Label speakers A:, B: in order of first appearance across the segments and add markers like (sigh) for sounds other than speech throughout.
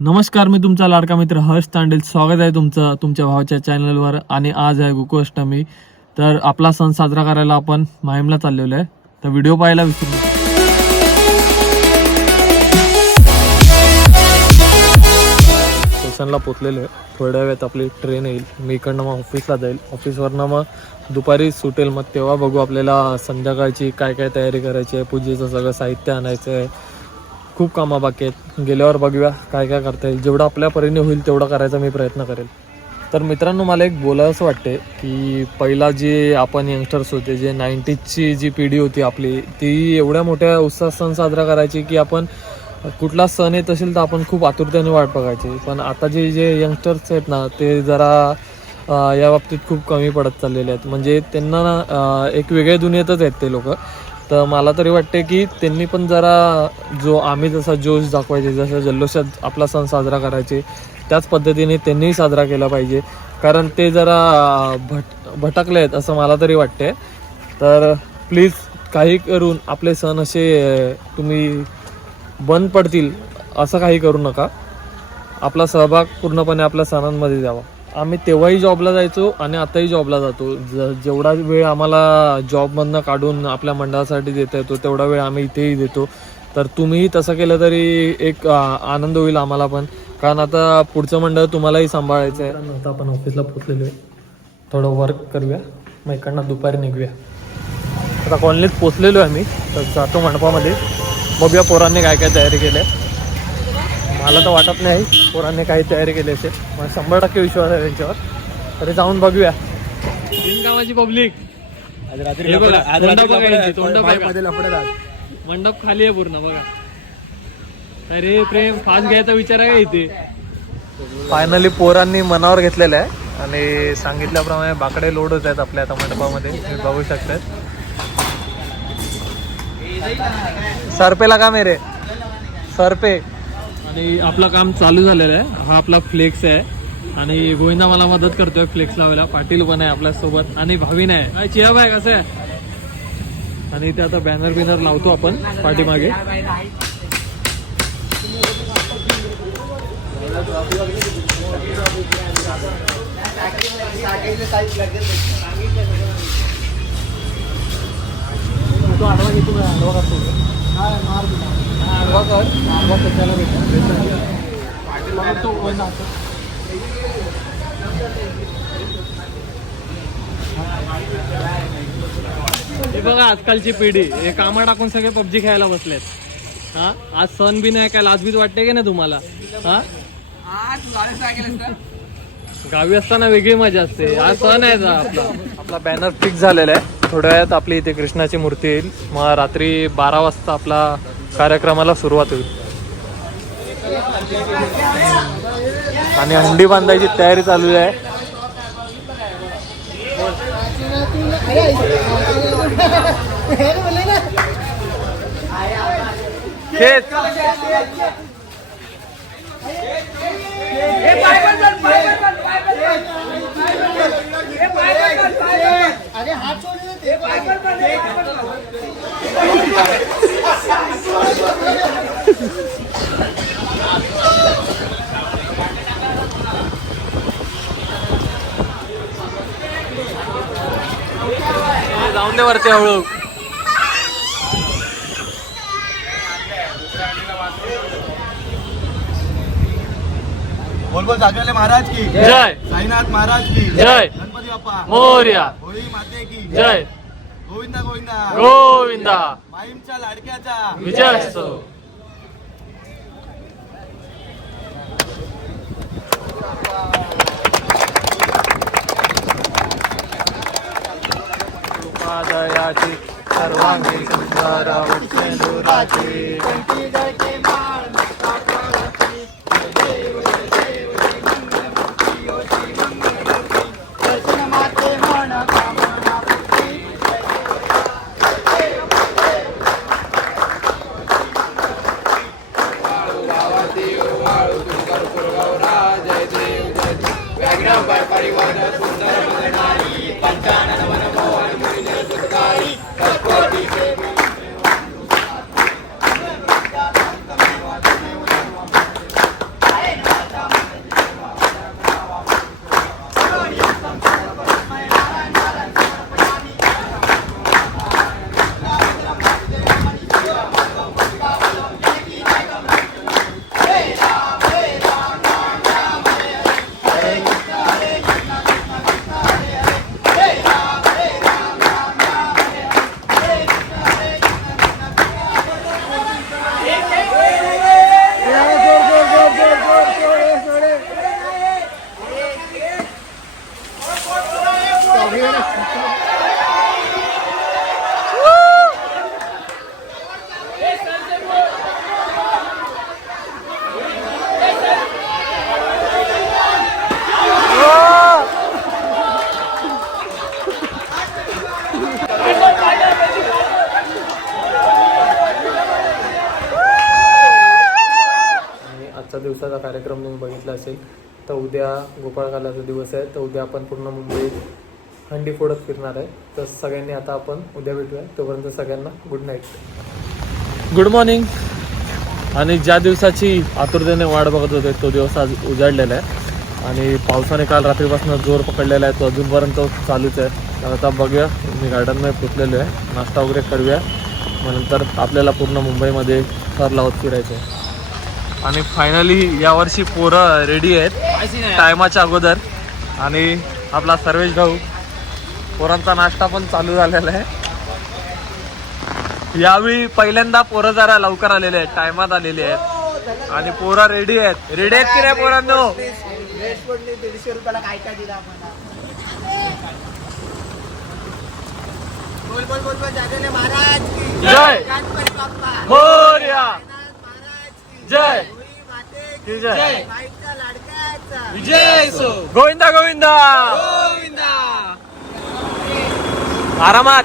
A: नमस्कार मी तुमचा लाडका मित्र हर्ष तांडेल. स्वागत आहे तुमचं तुमच्या भावाच्या चॅनलवर आणि आज आहे गोकुष्टमी तर आपला सण साजरा करायला आपण माहीमला चाललेलो आहे. तर व्हिडिओ पाहायला विसरू नका. स्टेशनला पोचलेलो आहे. थोड्या वेळात आपली ट्रेन येईल. मी इकडनं मग ऑफिसला जाईल. ऑफिसवरनं मग दुपारी सुटेल. मग तेव्हा बघू आपल्याला संध्याकाळची काय काय तयारी करायची आहे. पूजेचं सगळं साहित्य आणायचं आहे. खूप कामं बाकी आहेत. गेल्यावर बघूया काय काय करता येईल. जेवढं आपल्या परीने होईल तेवढं करायचा मी प्रयत्न करेल. तर मित्रांनो मला एक बोलावं असं वाटते की पहिला जे आपण यंगस्टर्स होते जे नाईन्टीजची जी पिढी होती आपली ती एवढ्या मोठ्या उत्साहात सण साजरा करायची की आपण कुठला सण येत असेल तर आपण खूप आतुरतेने वाट बघायची. पण आता जे जे यंगस्टर्स आहेत ना ते जरा या बाबतीत खूप कमी पडत चाललेले आहेत. म्हणजे त्यांना ना, एक वेगळ्या दुनियेतच आहेत ते लोक. तर मला तरी वाटते की त्यांनी पण जरा जो आम्ही जसा जोश दाखवायचे जसा जल्लोषात आपला सण साजरा करायचे त्याच पद्धतीने त्यांनीही साजरा केला पाहिजे. कारण ते जरा भट भटकले आहेत असं मला तरी वाटते तर प्लीज काही करून आपले सण असे तुम्ही बंद पडतील असं काही करू नका. आपला सहभाग पूर्णपणे आपल्या सणांमध्ये द्यावा. आम्ही तेव्हाही जॉबला जायचो आणि आताही जॉबला जातो. ज जेवढा वेळ आम्हाला जॉबमधनं काढून आपल्या मंडळासाठी देता येतो तेवढा वेळ आम्ही इथेही देतो. तर तुम्हीही तसं केलं तरी एक आनंद होईल आम्हाला पण. कारण आता पुढचं मंडळ तुम्हालाही सांभाळायचं आहे. आता आपण ऑफिसला पोचलेलो आहे. थोडं वर्क करूया. मग इकडनं दुपारी निघूया. आता कॉलनीत पोचलेलो आहे आम्ही. तर जातो मंडपामध्ये. बघूया पोरांनी काय काय तयारी केली आहे. मला तर वाटत नाही. पोरांनी काही तयारी केली असेल. मला शंभर टक्के विश्वास आहे त्यांच्यावर. तरी जाऊन बघूया. बिनकामाची पब्लिक. हे बघा, तोंड बघायची, तोंड बघा. मंडप खाली आहे पूर्ण बघा. अरे प्रेम फास्ट घ्यायचा विचार आहे का इथे? फायनली पोरांनी मनावर घेतलेलं आहे. आणि सांगितल्याप्रमाणे बाकडे लोड होत आहेत आपल्या आता मंडपामध्ये. तुम्ही बघू शकतात सरपेला का मेरे? सरपे. आणि आपलं काम चालू झालेलं आहे. हा आपला फ्लेक्स आहे. आणि गोविंदा मला मदत करतोय फ्लेक्स लावायला. पाटील पण आहे आपल्यासोबत. आणि भावीन आहे चिया बाय कसं आहे. आणि ते आता बॅनर बिनर लावतो आपण पाठीमागे. तो आडवा घेतो आडवा काढतो का? कर कशाला भेटतो हे बघा आजकालची पिढी. हे कामा टाकून सगळे पबजी खेळायला बसलेत. हा? आज सण बी नाही काय लाजबीत वाटते की नाही तुम्हाला? हा? गावी असताना वेगळी मजा असते. आज सण आहे जा आपला. आपला बॅनर फिक्स झालेला आहे. थोड्या वेळात आपली इथे कृष्णाची मूर्ती येईल. मग रात्री बारा वाजता आपला कार्यक्रमाला सुरुवात होईल. आणि हंडी बांधायची तयारी चालू आहे. खेच. जाऊन दे वरती हळू.
B: बोल बोल महाराज की.
A: जय.
B: साईनाथ महाराज की.
A: जय.
B: बाप्पा
A: मोर्या.
B: होळी माते की.
A: जय.
B: गोविंदा गोविंदा.
A: गोविंदा.
B: माईमच्या लाडक्याचा.
A: विजय असतो सर्वांगी सुंदर सेंदुराची दिवस आहे तर उद्या आपण पूर्ण मुंबई हंडी फोडत फिरणार आहे. तर सगळ्यांनी आता आपण उद्या भेटूया. तोपर्यंत सगळ्यांना गुड नाईट गुड मॉर्निंग आणि ज्या दिवसाची आतुरतेने वाट बघत होते तो दिवस आज उजाडलेला आहे. आणि पावसाने काल रात्रीपासून जोर पकडलेला आहे तो अजूनपर्यंत चालूच आहे. तर आता बघूया मी गार्डनमध्ये पोचलेलो आहे. नाश्ता वगैरे करूया. मग नंतर आपल्याला पूर्ण मुंबईमध्ये थर लावत फिरायचं आहे. आणि फायनली यावर्षी पोरं रेडी आहेत. टायमाच्या अगोदर. आणि आपला सर्वेश भाऊ. पोरांचा नाश्ता पण चालू झालेला आहे. यावेळी पहिल्यांदा पोरं जरा लवकर आलेले आहेत टायमात आलेले आहेत. आणि पोरं रेडी आहेत. रेडी आहेत की नाही पोरांनो?
B: दीडशे रुपयाला काय काय दिला महाराज
A: जय! मोरया जय? जय! विजय गोविंदा. गोविंदा. आरामात.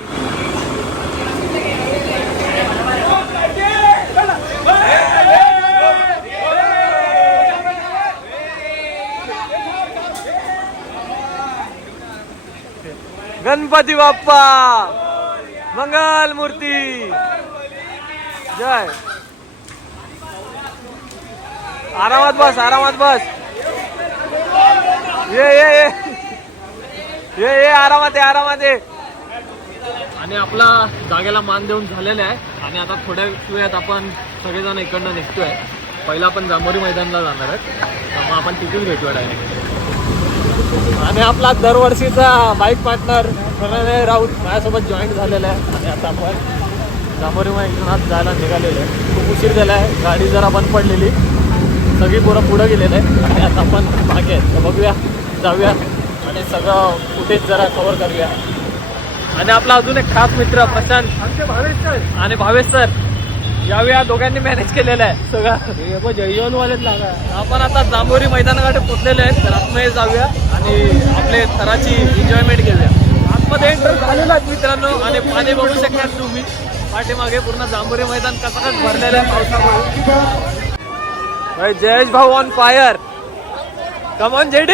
A: गणपती बाप्पा. मंगल मूर्ती. जय. आरामात बस आरामात बस. ये ये ये. ये ये आरामात ये आरामात ये. आणि आपला जागेला मान देऊन झालेला आहे. आणि आता थोड्या वेळात आपण सगळेजण इकडनं निघतोय. पहिला आपण जांभोरी मैदानला जाणार आहेत मग आपण तिथून भेटूया डायरेक्ट आणि आपला दरवर्षीचा बाईक पार्टनर प्रणय राऊत माझ्यासोबत जॉईंट झालेला आहे. आणि आता आपण जांभोरी मैदानात जायला निघालेलो आहे. खूप उशीर झाला आहे. गाडी जरा बंद पडलेली. सगळी पोरं पुढं गेलेलं आहे आणि आता आपण मागे आहेत. तर बघूया. जाऊया आणि सगळं कुठेच जरा कव्हर करूया. आणि आपला अजून एक खास मित्र प्रशांत. भावेश सर आणि भावेश सर यावेळी या दोघांनी मॅनेज केलेलं आहे. सगळं जयजोन वालेच लागा आपण आता जांभोरी मैदानाकडे पोचलेले आहेत तर आतमध्ये जाऊया आणि आपले थराची एन्जॉयमेंट घेऊया. आतमध्ये एंटर झालेला मित्रांनो. आणि पाणी बघू शकतात तुम्ही. पाठीमागे पूर्ण जांभोरी मैदान कसं कसं भरलेलं आहे पावसामुळे. जयेश भाऊ ऑन फायर कमॉन जेडी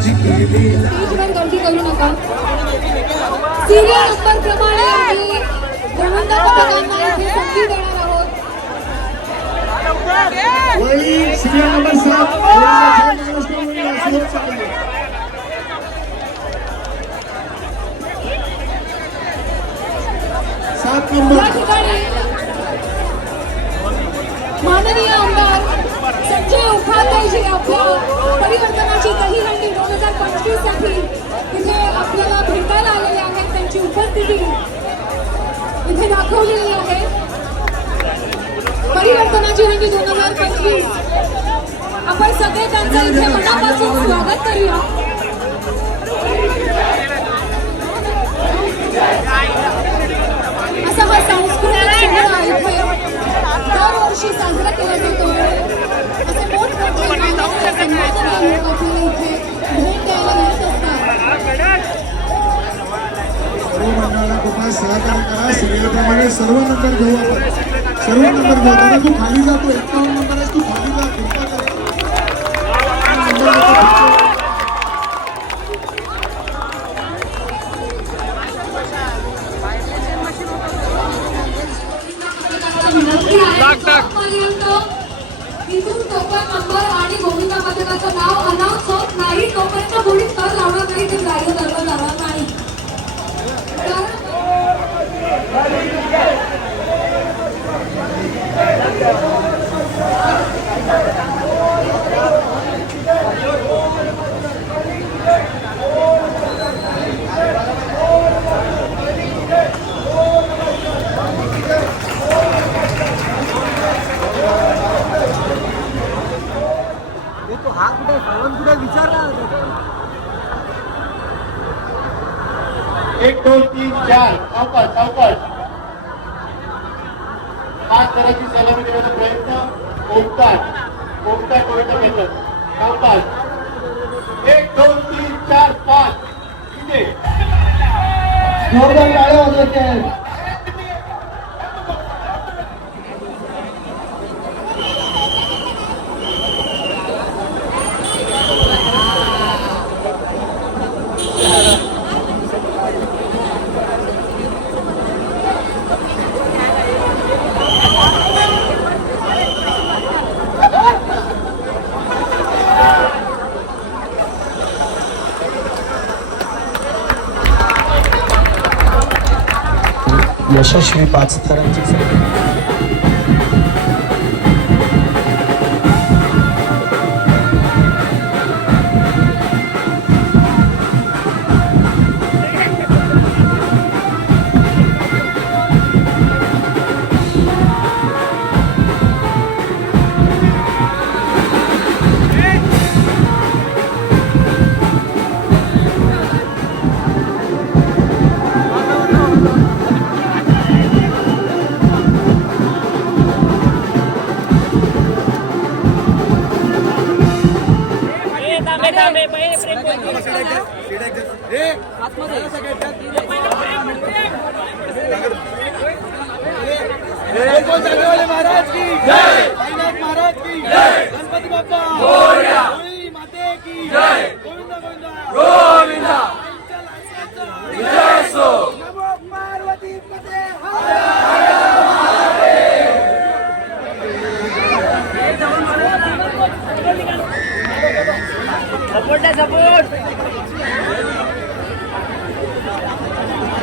C: स्टेजवर गर्दी करू नका। सिरियल नंबर प्रमाणे आम्ही धनंजय पथकांना इथे संधी देणार आहोत.
D: वही सीरियल नंबर सात महाराष्ट्र वही सुरत चालू सात नंबर.
C: माननीय आमदार संजय उपाध्यायजी आपल्या परिवर्तनाची दहीहंडी दोन हजार पंचवीससाठी इथे आपल्याला भेटायला आलेले आहेत. त्यांची उपस्थिती इथे दाखवलेली आहे. परिवर्तनाची हंडी दोन हजार पंचवीस. आपण सगळे त्यांचं इथे मनापासून स्वागत करूया. असा सांस्कृतिक सोहळा इथे दरवर्षी साजरा केला जातो असे मोठमोठे लोक आपल्याला इथे भेट द्यायला येत असतात
D: सर्व कृपया सहकार्य करा सर्व नंबर घेऊ आपण. सर्व नंबर घेऊ. तू खाली जातो एकावन्न नंबर
C: आणि भूमिका पथकाचं नाव अनाऊन्स होत नाही. तोपर्यंत कोणी कर लावणार नाही ते ग्राह्य धरलं जाणार नाही. तर
B: एक दोन तीन चार. चौकट चौकट पाच जणांची सलामी देण्याचा प्रयत्न. ओमकार ओमकार कोणाचा प्रयत्न? चौकट एक दोन तीन चार पाच. किती?
E: जोरदार
F: यशस्वी पाच थरांची
B: महाराज की जय महाराज की जय गणपती होळी माते की जय गोविंदा गोविंदा गोविंदा नमो पार्वती पते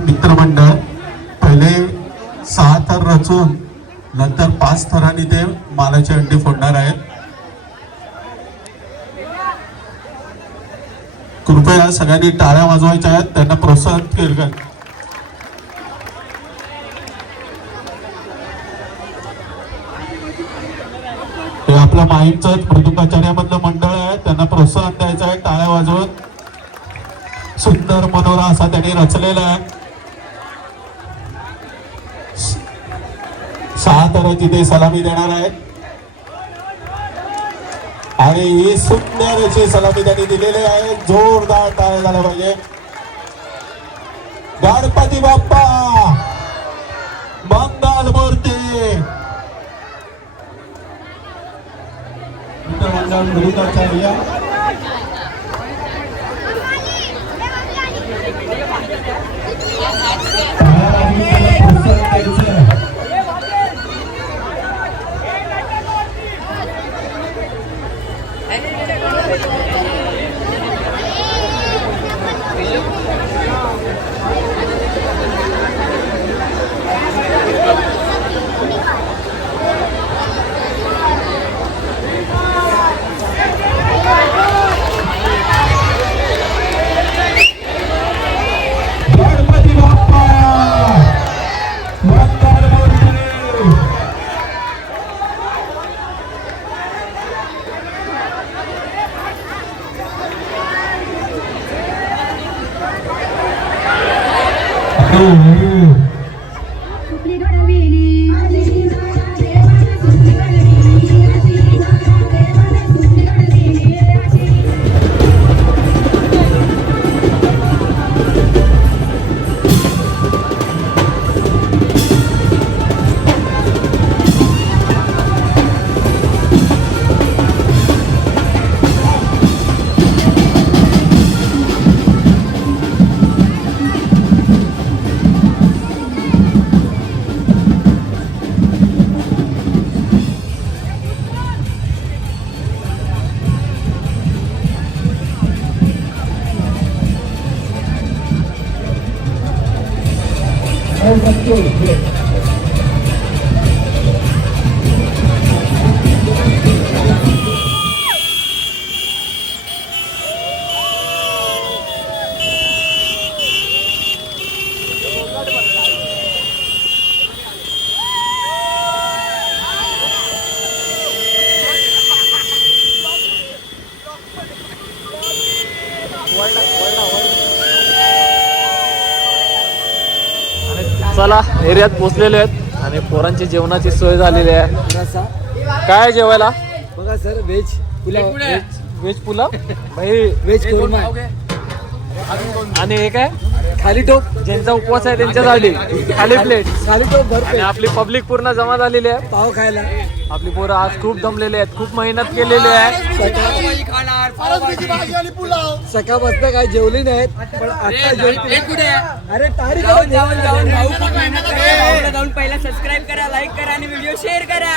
D: मित्रमंडळ पहिले सहा थर रचून नंतर पाच थरांनी ते मालाची अंडी फोडणार आहेत कृपया सगळ्यांनी टाळ्या वाजवायच्या आहेत त्यांना प्रोत्साहन केलं का आपल्या माहीमचं मृदुकाचार्यामधलं मंडळ आहे त्यांना प्रोत्साहन द्यायचं आहे टाळ्या वाजवत सुंदर मनोरा असा त्यांनी रचलेला आहे. सहा तर ते सलामी देणार आहेत आणि ही सुंदर सलामी त्यांनी दिलेली आहे. जोरदार टाळ्या झाल्या पाहिजे. गणपती बाप्पा मंगल मूर्ती.
A: एरियात पोचलेले आहेत आणि पोरांची जेवणाची सोय झालेली आहे. काय आहे जेवायला?
F: बघा sir veg pulao.
A: Veg pulao? (laughs) भाई
F: व्हेज कोरमा.
A: आणि हे काय?
F: खाली टोप
A: ज्यांचा उपवास आहे त्यांच्यासाठी खाली प्लेट
F: खाली टोप भर
A: आणि आपली पब्लिक पूर्ण जमा झालेली आहे.
F: पाव खायला.
A: आपली पोरं आज खूप दमलेले आहेत. खूप मेहनत केलेली आहे.
F: सकाळपासून काय जेवली नाहीत पण आता जेवली. अरे तारीख जाऊन जाऊन जाऊन
E: जाऊन. पहिला सबस्क्राईब करा लाईक करा आणि व्हिडिओ शेअर करा.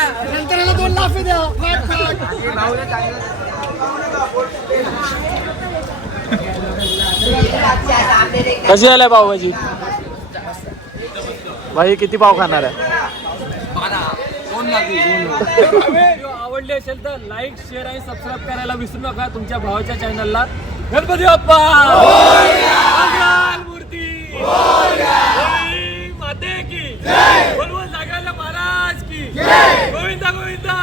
A: कशी झालाय पावभाजी? भाई किती पाव खाणार आहे? (laughs) आवडली असेल तर लाईक शेअर आणि सबस्क्राईब करायला विसरू नका तुमच्या भावाच्या चॅनलला गणपती बाप्पा! मूर्ती माते की! जागायला महाराज की! गोविंदा! गोविंदा!